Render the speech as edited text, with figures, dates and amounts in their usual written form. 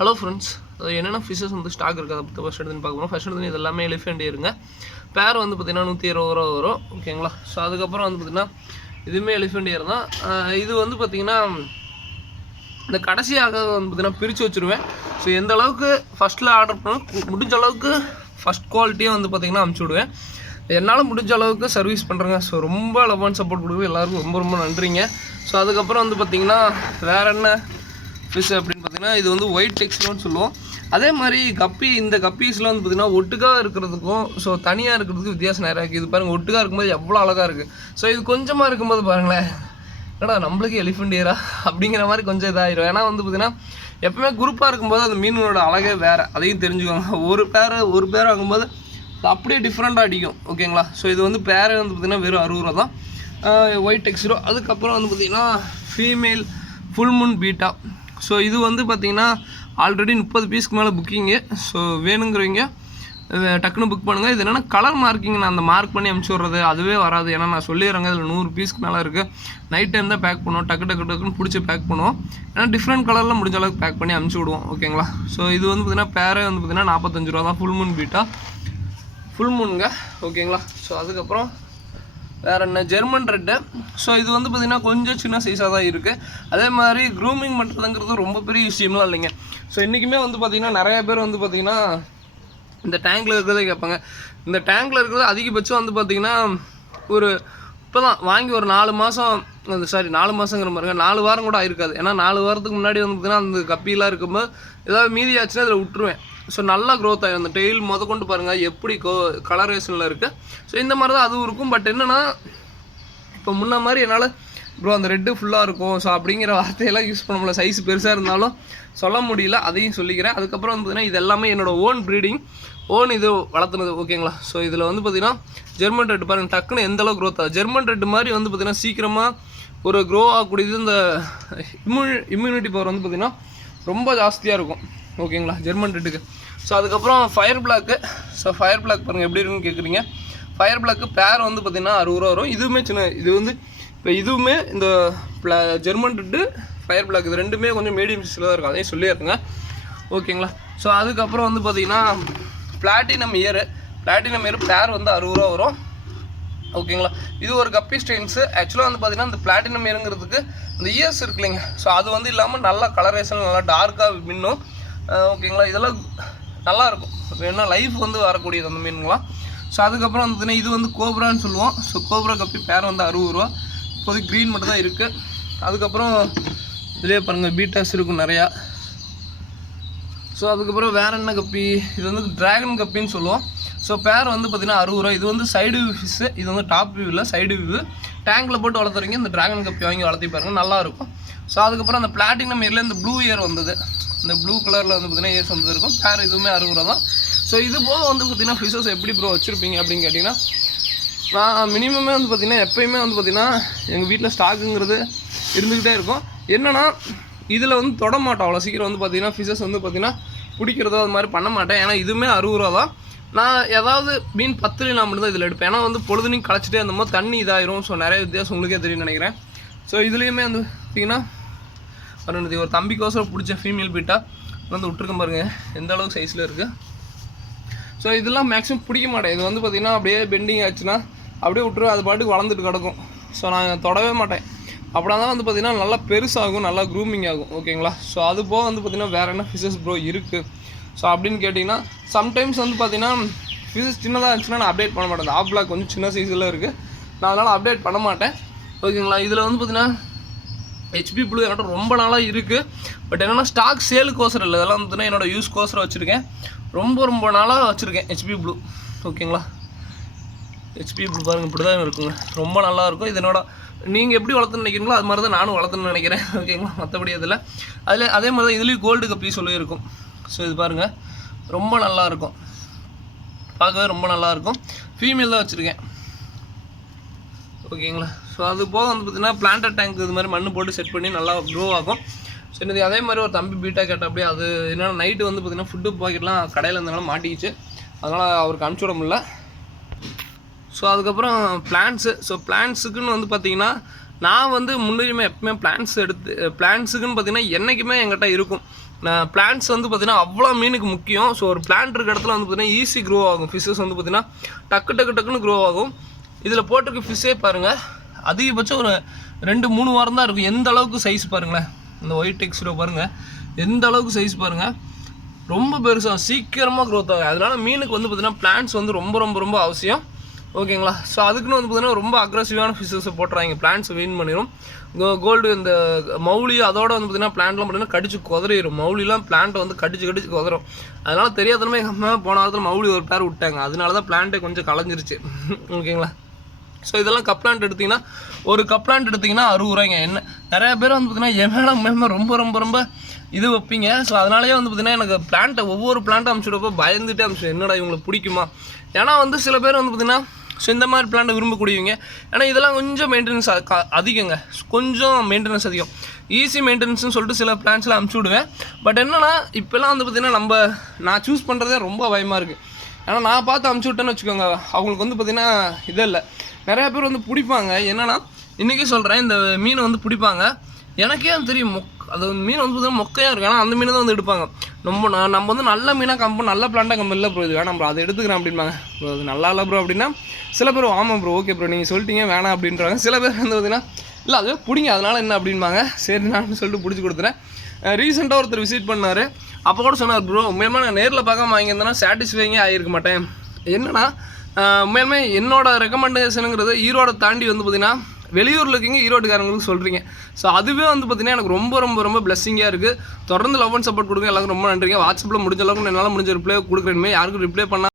Hello friends, என்னென்ன fishes வந்து stock இருக்குது அதை பற்றி ஃபஸ்ட் எடுத்துன்னு பார்க்க போகிறோம். ஃபஸ்ட் எடுத்து இது எல்லாமே எலிஃபெண்ட் இருங்க. பேர் வந்து பார்த்திங்கன்னா 120 ரூபா வரும். ஓகேங்களா. ஸோ அதுக்கப்புறம் வந்து பார்த்திங்கன்னா இதுவுமே எலிஃபெண்ட் இயர் தான். இது வந்து பார்த்திங்கன்னா இந்த கடைசியாக வந்து பார்த்திங்கன்னா பிரித்து வச்சுருவேன். ஸோ எந்த அளவுக்கு ஃபஸ்ட்டில் ஆர்டர் பண்ணால் முடிஞ்ச அளவுக்கு ஃபஸ்ட் குவாலிட்டியாக வந்து பார்த்திங்கன்னா அனுப்பிச்சி விடுவேன். என்னால் முடிஞ்ச அளவுக்கு சர்வீஸ் பண்ணுறேங்க. ஸோ ரொம்ப லவ் அண்ட் சப்போர்ட் கொடுக்குறது எல்லாருக்கும் ரொம்ப ரொம்ப நன்றிங்க. ஸோ அதுக்கப்புறம் வந்து பார்த்திங்கன்னா வேறு என்ன ஃபிஷ் அப்படின்னு பார்த்தீங்கன்னா இது வந்து ஒயிட் டெக்ஸ்டர்னு சொல்லுவோம். அதே மாதிரி கப்பி, இந்த கப்பீஸில் வந்து பார்த்திங்கன்னா ஒட்டுக்காக இருக்கிறதுக்கும் ஸோ தனியாக இருக்கிறதுக்கும் வித்தியாசம் நிறையா இருக்குது. இது பாருங்கள், ஒட்டுக்காக இருக்கும்போது எவ்வளோ அழகாக இருக்குது. ஸோ இது கொஞ்சமாக இருக்கும்போது பாருங்களேன், ஏன்னா நம்மளுக்கு எலிஃபெண்ட் இயரா அப்படிங்கிற மாதிரி கொஞ்சம் இதாகிடும். ஏன்னா வந்து பார்த்திங்கன்னா எப்பவுமே குரூப்பாக இருக்கும்போது அந்த மீனோட அழகே வேறு, அதையும் தெரிஞ்சுக்கோங்க. ஒரு பேர் ஆகும்போது அப்படியே டிஃப்ரெண்ட்டாக அடிக்கும். ஓகேங்களா. ஸோ இது வந்து பேரை வந்து பார்த்திங்கன்னா வெறும் 60 ரூபா தான், ஒயிட் டெக்ஸ்டரோ. அதுக்கப்புறம் வந்து பார்த்திங்கன்னா female full Moon beta. So இது வந்து பார்த்திங்கன்னா ஆல்ரெடி 30 பீஸ்க்கு மேலே புக்கிங்கு. ஸோ வேணுங்கிறவங்க டக்குன்னு புக் பண்ணுங்கள். இது என்னென்னா கலர் மார்க்கிங், நான் அந்த மார்க் பண்ணி அனுப்பிச்சி விட்றது அதுவே வராது. ஏன்னா நான் சொல்லிடுறேங்க, இதில் 100 பீஸ்க்கு மேலே இருக்குது. நைட் டைம் தான் பேக் பண்ணுவோம், டக்குன்னு பிடிச்சி பேக் பண்ணுவோம். ஏன்னா டிஃப்ரெண்ட் கலரில் முடிஞ்ச அளவுக்கு பேக் பண்ணி அனுப்பிச்சி விடுவோம். ஓகேங்களா. ஸோ இது வந்து பார்த்திங்கன்னா பேரே வந்து பார்த்திங்கன்னா 45 ரூபா தான், ஃபுல் மூன் பீட்டா, ஃபுல் மூனுங்க. ஓகேங்களா. ஸோ அதுக்கப்புறம் வேறு என்ன, ஜெர்மன் ரெட்டு. ஸோ இது வந்து பார்த்திங்கன்னா கொஞ்சம் சின்ன சைஸாக தான் இருக்குது. அதே மாதிரி க்ரூமிங் பண்ணுறதுங்கிறது ரொம்ப பெரிய விஷயம்லாம் இல்லைங்க. ஸோ இன்றைக்குமே வந்து பார்த்திங்கன்னா நிறைய பேர் வந்து பார்த்திங்கன்னா இந்த டேங்கில் இருக்கிறதே கேட்பாங்க. இந்த டேங்கில் இருக்கிறது அதிகபட்சம் வந்து பார்த்திங்கன்னா ஒரு இப்போ தான் வாங்கி ஒரு 4 மாதம், சாரி 4 மாதங்கிற மாதிரிங்க, 4 வாரம் கூட ஆயிருக்காது. ஏன்னா 4 வாரத்துக்கு முன்னாடி வந்து பார்த்திங்கன்னா அந்த கப்பிலாம் இருக்கும்போது ஏதாவது மீதி ஆச்சுன்னா அதில் விட்டுருவேன். ஸோ நல்லா க்ரோத் ஆகிடும். அந்த டெயில் கொண்டு பாருங்கள் எப்படி கலரேஷனில் இருக்குது. ஸோ இந்த மாதிரி தான் அதுவும் இருக்கும். பட் என்னென்னா இப்போ முன்ன மாதிரி என்னால் ப்ரோ அந்த ரெட்டு ஃபுல்லாக இருக்கும் ஸோ அப்படிங்கிற வார்த்தையெல்லாம் யூஸ் பண்ண முடியல. சைஸ் பெருசாக இருந்தாலும் சொல்ல முடியல, அதையும் சொல்லிக்கிறேன். அதுக்கப்புறம் வந்து பார்த்திங்கன்னா இது எல்லாமே என்னோடய ஓன் ப்ரீடிங், ஓன் இது வளர்த்துனது. ஓகேங்களா. ஸோ இதில் வந்து பார்த்திங்கன்னா ஜெர்மன் ரெட்டு பாருங்கள், டக்குன்னு எந்தளவு க்ரோத் ஆகுது. ஜெர்மன் ரெட்டு மாதிரி வந்து பார்த்திங்கன்னா சீக்கிரமாக ஒரு க்ரோ ஆகக்கூடியது. இந்த இம்யூனிட்டி பவர் வந்து பார்த்திங்கன்னா ரொம்ப ஜாஸ்தியாக இருக்கும். ஓகேங்களா, ஜெர்மன் ரெட்டுக்கு. ஸோ அதுக்கப்புறம் fire block. So fire block பாருங்கள் எப்படி இருக்குன்னு கேட்குறீங்க. ஃபயர் பிளாக்கு பேர் வந்து பார்த்திங்கன்னா 60 ரூபா வரும். இதுவுமே சின்ன, இது வந்து இப்போ இதுவுமே இந்த ஜெர்மன் ரெட்டு ஃபயர் பிளாக் இது ரெண்டுமே கொஞ்சம் மீடியம் சைஸில் தான் இருக்கும், அதையும் சொல்லிடுறேங்க. ஓகேங்களா. ஸோ அதுக்கப்புறம் வந்து பார்த்திங்கன்னா பிளாட்டினம் இயர் பேர் வந்து 60 ரூபா வரும். ஓகேங்களா. இது ஒரு கப்பி ஸ்ட்ரெயின்ஸு. ஆக்சுவலாக வந்து பார்த்திங்கன்னா இந்த பிளாட்டினம் இயருங்கிறதுக்கு இந்த இயர்ஸ் இருக்கு இல்லைங்க. ஸோ அது வந்து இல்லாமல் நல்லா கலரேஷன், நல்லா டார்க்காக மின்னும். ஓகேங்களா. இதெல்லாம் நல்லாயிருக்கும். ஏன்னா லைஃப் வந்து வரக்கூடியது அந்த மீனுங்களாம். ஸோ அதுக்கப்புறம் வந்து இது வந்து கோப்ரான்னு சொல்லுவோம். ஸோ கோப்ரா கப்பி பேர் வந்து 60 ரூபா. இப்போதைக்கு க்ரீன் மட்டும் தான் இருக்குது. அதுக்கப்புறம் இதிலே பாருங்கள் பீட்டாஸ் இருக்கும் நிறையா. ஸோ அதுக்கப்புறம் வேறு என்ன கப்பி, இது வந்து ட்ராகன் கப்பின்னு சொல்லுவோம். ஸோ பேர் வந்து பார்த்திங்கன்னா 60 ரூபா. இது வந்து சைடு வியூ ஃபிஷ்ஷு, இது வந்து டாப் வியூவில் சைடு வியூ. டேங்கில் போட்டு வளர்த்துறீங்க, இந்த ட்ராகன் கப்பி வாங்கி வளர்த்தி பாருங்கள், நல்லாயிருக்கும். ஸோ அதுக்கப்புறம் அந்த பிளாட்டினம் இயரில் இந்த ப்ளூ இயர் வந்தது, இந்த ப்ளூ கலரில் வந்து பார்த்திங்கன்னா இயர்ஸ் வந்து இருக்கும். பேர் இதுவுமே 60 ரூபா தான். ஸோ இது போக வந்து பார்த்திங்கன்னா ஃபிஷஸ் எப்படி ப்ரோ வச்சுருப்பீங்க அப்படின்னு கேட்டிங்கன்னா, நான் மினிமமே வந்து பார்த்திங்கன்னா எப்போயுமே வந்து பார்த்திங்கன்னா எங்கள் வீட்டில் ஸ்டாக்குங்கிறது இருந்துக்கிட்டே இருக்கும். என்னென்னா இதில் வந்து தொட மாட்டோம் அவ்வளோ சீக்கிரம். வந்து பார்த்திங்கன்னா ஃபிஷஸ் வந்து பார்த்திங்கன்னா பிடிக்கிறதோ அது மாதிரி பண்ண மாட்டேன். ஏன்னா இதுவுமே 60 ரூபா தான். நான் ஏதாவது மீன் 10 நான் மட்டும் தான் இதில் எடுப்பேன். ஏன்னா வந்து பொழுதுனையும் களைச்சிட்டே அந்த மாதிரி தண்ணி இதாயிரும். ஸோ நிறைய வித்தியாசம் உங்களுக்கே தெரியும்னு நினைக்கிறேன். ஸோ இதுலேயுமே வந்து பார்த்திங்கன்னா ஒரு தம்பிக்கோசரம் பிடிச்ச ஃபீமேல் பீட்டா வந்து விட்டுருக்கேன் பாருங்கள் எந்த அளவுக்கு சைஸில் இருக்குது. ஸோ இதெல்லாம் மேக்ஸிமம் பிடிக்க மாட்டேன். இது வந்து பார்த்திங்கன்னா அப்படியே பெண்டிங் ஆச்சுன்னா அப்படியே விட்டுருவேன், அது பாட்டுக்கு வளர்ந்துட்டு கிடக்கும். ஸோ நான் தொடவே மாட்டேன். அப்படின்னா தான் வந்து பார்த்திங்கன்னா நல்லா பெருசாகும், நல்லா க்ரூமிங் ஆகும். ஓகேங்களா. ஸோ அது போக வந்து பார்த்திங்கன்னா வேறு என்ன ஃபிஷஸ் ப்ரோ இருக்குது ஸோ அப்படின்னு கேட்டிங்கன்னா, சம்டைம்ஸ் வந்து பார்த்திங்கன்னா ஃபிஷஸ் சின்னதாக இருந்துச்சுன்னா நான் அப்டேட் பண்ண மாட்டேன். ஆப் பிளாக் கொஞ்சம் சின்ன சைஸில் இருக்குது, நான் அதனால் அப்டேட் பண்ண மாட்டேன். ஓகேங்களா. இதில் வந்து பார்த்திங்கன்னா ஹெச்பி ப்ளூ என்கிட்ட ரொம்ப நாளாக இருக்குது. பட் என்னென்னா ஸ்டாக் சேலுக்கோசரம் இல்லை, இதெல்லாம் வந்து என்னோடய யூஸ்க்கோசரம் வச்சுருக்கேன். ரொம்ப நாளாக வச்சுருக்கேன் ஹெச்பி ப்ளூ. ஓகேங்களா. ஹெச்பி ப்ளூ பாருங்கள் இப்படி தான் இருக்குங்க, ரொம்ப நல்லாயிருக்கும். இது என்னோட நீங்கள் எப்படி வளர்த்துன்னு நினைக்கிறீங்களோ அது மாதிரி தான் நானும் வளர்த்துன்னு நினைக்கிறேன். ஓகேங்களா. மற்றபடி அதில் அதே மாதிரி தான் இதுலேயும் கோல்டு கப்பி சொல்லியிருக்கும். ஸோ இது பாருங்கள் ரொம்ப நல்லாயிருக்கும், பார்க்கவே ரொம்ப நல்லாயிருக்கும். ஃபீமேல் தான் வச்சுருக்கேன். ஓகேங்களா. ஸோ அது போக வந்து பார்த்திங்கன்னா பிளான்டட் டேங்க் இது மாதிரி மண் போட்டு செட் பண்ணி நல்லா க்ரோ ஆகும். ஸோ என்னது அதே மாதிரி ஒரு தம்பி பீட்டா கேட்ட அப்படியே அது என்னென்னா நைட்டு வந்து பார்த்திங்கன்னா ஃபுட்டு பாக்கெட்லாம் கடையில் இருந்தனால மாட்டிக்கிச்சு, அதனால் அவருக்கு அனுப்பிச்சி விட முடியல. ஸோ அதுக்கப்புறம் பிளான்ட்ஸு. ஸோ பிளான்ட்ஸுக்குன்னு வந்து பார்த்திங்கன்னா நான் வந்து முன்னுரிமை எப்பவுமே பிளான்ட்ஸுக்குன்னு பார்த்திங்கன்னா என்றைக்குமே என்கிட்ட இருக்கும். பிளான்ட்ஸ் வந்து பார்த்திங்கன்னா அவ்வளோ மீனுக்கு முக்கியம். ஸோ ஒரு பிளான்ட் இருக்க இடத்துல வந்து பார்த்திங்கன்னா ஈஸி க்ரோ ஆகும். ஃபிஷ்ஷஸ் வந்து பார்த்திங்கன்னா டக்குன்னு க்ரோ ஆகும். இதில் போட்டிருக்க ஃபிஷ்ஷே பாருங்கள் அதிகபட்சம் ஒரு 2-3 வாரம் தான் இருக்கும். எந்த அளவுக்கு சைஸ் பாருங்களேன், இந்த ஒயிட் டெக்ஸ்டரை பாருங்கள் எந்த அளவுக்கு சைஸ் பாருங்கள், ரொம்ப பெருசாக சீக்கிரமாக க்ரோத் ஆகும். அதனால மீனுக்கு வந்து பார்த்திங்கன்னா பிளான்ட்ஸ் வந்து ரொம்ப அவசியம். ஓகேங்களா. ஸோ அதுக்குன்னு வந்து பார்த்திங்கன்னா ரொம்ப அக்ரெசிவான ஃபிஷ்ஷஸை போட்டுறாங்க, பிளான்ட்ஸ் வீண் பண்ணிடும். கோல்டு இந்த மௌலி அதோட வந்து பார்த்திங்கன்னா பிளான்ட்லாம் பார்த்திங்கன்னா கடிச்சு குதறிடும். மௌலிலாம் பிளான்ட்டை வந்து கடிச்சு குதறும். அதனால் தெரியாதனமே எங்கள் அம்மா போன வாரத்தில் மௌலி ஒரு பேர் விட்டாங்க. அதனால தான் பிளான்ட்டே கொஞ்சம் கலைஞ்சிருச்சு. ஓகேங்களா. ஸோ இதெல்லாம் கப்லாண்ட் எடுத்திங்கன்னா ஒரு கப்லாண்ட் எடுத்திங்கன்னா 60 ரூபாய்ங்க. என்ன நிறையா பேர் வந்து பார்த்திங்கன்னா என் மேலே ரொம்ப இது வைப்பீங்க. ஸோ அதனாலேயே வந்து பார்த்திங்கன்னா எனக்கு பிளான்ட்டை ஒவ்வொரு பிளான்ட்டை அனுப்பிச்சுடப்போ பயந்துகிட்டே அனுப்பிச்சு என்னடா இவங்களுக்கு பிடிக்குமா. ஏன்னா வந்து சில பேர் வந்து பார்த்திங்கன்னா ஸோ இந்த மாதிரி பிளான்ட்டை விரும்பக்கூடியவங்க. ஏன்னா இதெல்லாம் கொஞ்சம் மெயின்டெனன்ஸ் அதிகங்க, கொஞ்சம் மெயின்டெனன்ஸ் அதிகம். ஈஸி மெயின்டெனன்ஸ்னு சொல்லிட்டு சில பிளான்ஸ்லாம் அனுப்பிச்சி விடுவேன். பட் என்னன்னா இப்போல்லாம் வந்து பார்த்திங்கன்னா நான் சூஸ் பண்ணுறதே ரொம்ப பயமாக இருக்குது. ஏன்னா நான் பார்த்து அனுப்பிச்சி விட்டேன்னு வச்சுக்கோங்க, அவங்களுக்கு வந்து பார்த்திங்கன்னா இதே இல்லை. நிறையா பேர் வந்து பிடிப்பாங்க. என்னென்னா இன்றைக்கி சொல்கிறேன், இந்த மீனை வந்து பிடிப்பாங்க. எனக்கே அது தெரியும் அது மீன் வந்து பார்த்தீங்கன்னா மொக்கையாக இருக்கும். ஆனால் அந்த மீனை தான் வந்து எடுப்பாங்க. நம்ம வந்து நல்ல மீனாக நல்ல பிளான்ட்டாக இல்லை ப்ரோ இது வேணாம் ப்ரோ அதை எடுத்துக்கிறேன் அப்படின்பாங்க. ப்ரோ அது நல்லா இல்லை ப்ரோ அப்படின்னா சில பேர் ஆமாம் ப்ரோ ஓகே ப்ரோ நீங்கள் சொல்லிட்டீங்க வேணாம் அப்படின்றாங்க. சில பேர் வந்து பார்த்தீங்கன்னா இல்லை அதுவே பிடிங்க அதனால் என்ன அப்படின்பாங்க. சரி நான் சொல்லிட்டு பிடிச்சி கொடுத்துறேன். ரீசெண்டாக ஒருத்தர் விசிட் பண்ணார். அப்போ கூட சொன்னார் ப்ரோ உண்மையுமே நான் நேரில் பார்க்காம வாங்கியிருந்தேன்னா சாட்டிஸ்ஃபைங்கே ஆகியிருக்க மாட்டேன். என்னன்னா உண்மையுமே என்னோட ரெக்கமெண்டேஷனுங்கிறது ஈரோடை தாண்டி வந்து பார்த்திங்கன்னா வெளியூரில் இருக்கீங்க ஈரோட்டுக்காரங்களுக்கு சொல்கிறீங்க. ஸோ அதுவே வந்து பார்த்திங்கன்னா எனக்கு ரொம்ப பிளஸ்ஸிங்காக இருக்குது. தொடர்ந்து லவ் அண்ட் சப்போர்ட் கொடுங்க. எல்லாருக்கும் ரொம்ப நன்றிங்க. வாட்ஸ்அப்பில் முடிஞ்ச அளவுக்கு என்னால் முடிஞ்ச ரிப்ளை கொடுக்குறேன். யாருக்கும் ரிப்ளை பண்ணால்